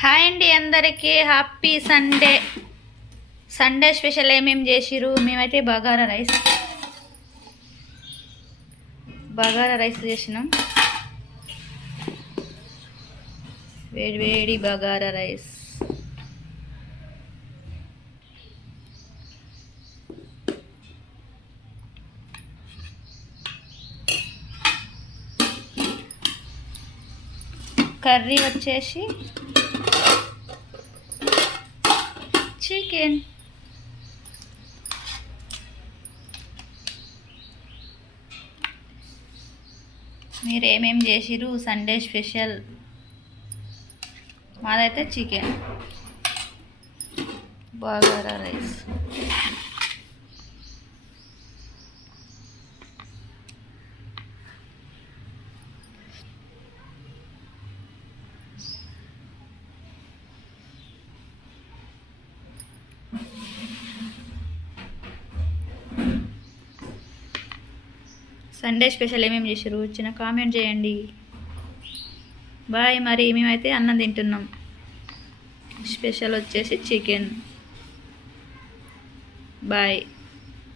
Hi అండి, అందరికీ happy Sunday. Sunday special ఏమేమి చేసిరు? మేమైతే బగారా రైస్ చేసినాం. వేడి వేడి బగారా రైస్. కర్రీ వచ్చేసి చికెన్. మీరు ఏమేమి చేసిరు సండే స్పెషల్? మాదైతే chicken bagara rice. Sunday special ఏమేమి చేసారు చిన్న కామెంట్ చేయండి. బాయ్. మరి మేమైతే అన్నం తింటున్నాం. స్పెషల్ వచ్చేసి చికెన్. బాయ్.